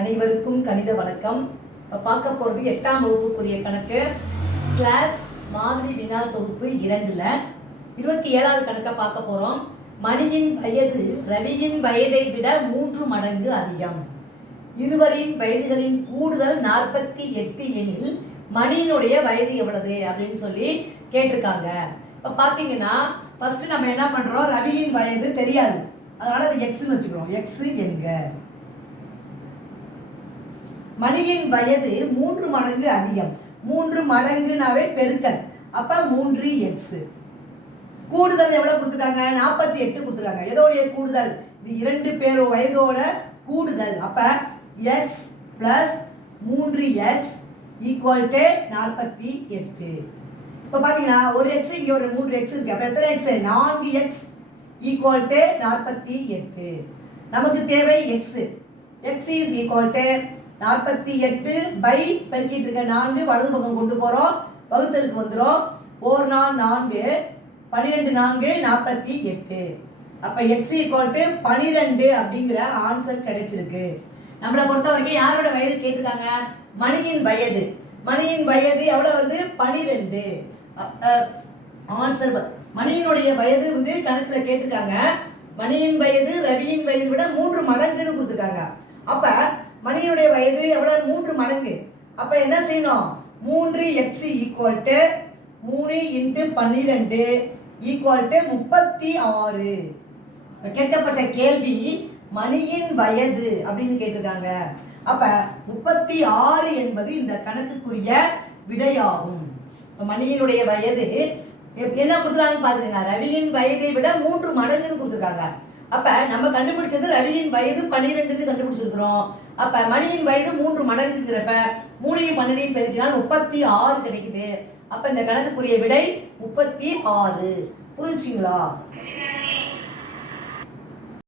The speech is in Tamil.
அனைவருக்கும் கணித வணக்கம். இப்போ பார்க்க போகிறது 8ஆம் வகுப்புக்குரிய கணக்கு ஸ்லாஷ் மாதிரி வினா தொகுப்பு 2ல் 27வது கணக்கை பார்க்க போகிறோம். மணியின் வயது ரவியின் வயதை விட 3 மடங்கு அதிகம். இருவரின் வயதுகளின் கூடுதல் 48 எனில் மணியினுடைய வயது எவ்வளவு அப்படின்னு சொல்லி கேட்டிருக்காங்க. இப்போ பார்த்தீங்கன்னா ஃபர்ஸ்ட் நம்ம என்ன பண்ணுறோம், ரவியின் வயது தெரியாது, அதனால அது எக்ஸ்ன்னு வச்சுக்கிறோம். எக்ஸ் என்க. மணியின் வயது 3 மடங்கு அதிகம். 3 மடங்குனாவே பெருக்கல், அப்ப 3x. கூடுதல் எவ்வளவு கொடுத்துருக்காங்க? 48 கொடுத்துருக்காங்க. எதோடைய கூடுதல்? இது 2 பேர் வயதோட கூடுதல். அப்ப x plus 3x equal to 48. இப்ப பாத்தீங்கன்னா ஒரு x இங்க ஒரு 3x இருக்கு. அப்ப எத்தனை x? 4x equal to 48. நமக்கு தேவை x. x is equal to 48 by பெருக்கிட்டு இருக்க 4 வலது பக்கம் கொண்டு போறோம், வகுத்தலுக்கு வந்துடும். 4 4 12 4 48. அப்ப x ஈக்குவல் டு 12 அப்படிங்கிற ஆன்சர் கிடைச்சிருக்கு. நம்மளை பொறுத்த வரைக்கும் யாரோட வயது கேட்டிருக்காங்க? மணியின் வயது. மணியின் வயது எவ்வளவு வருது? 12. ஆன்சர் மணியினுடைய வயது வந்து கணக்குல கேட்டிருக்காங்க. மணியின் வயது ரவியின் வயது விட 3 மடங்குன்னு கொடுத்துருக்காங்க. அப்ப மணியினுடைய வயது எவ்வளவு? 3 மடங்கு. அப்ப என்ன செய்யணும்? 3x equal to 3 into 12 equal to 36. கேட்கப்பட்ட கேள்வி மணியின் வயது அப்படின்னு கேட்டிருக்காங்க. அப்ப 36 என்பது இந்த கணக்குக்குரிய விடையாகும். மணியினுடைய வயது என்ன கொடுத்துருக்காங்க பாத்துக்கங்க. ரவியின் வயதை விட 3 மடங்குன்னு கொடுத்துருக்காங்க. அப்ப நம்ம கண்டுபிடிச்சது ரவியின் வயது 12ன்னு கண்டுபிடிச்சிருக்கிறோம். அப்ப மணியின் வயது 3 மடங்குங்கிறப்ப 3 12 பெருக்கினால் 36 கிடைக்குது. அப்ப இந்த கணக்குக்குரிய விடை 36. புரிஞ்சுங்களா?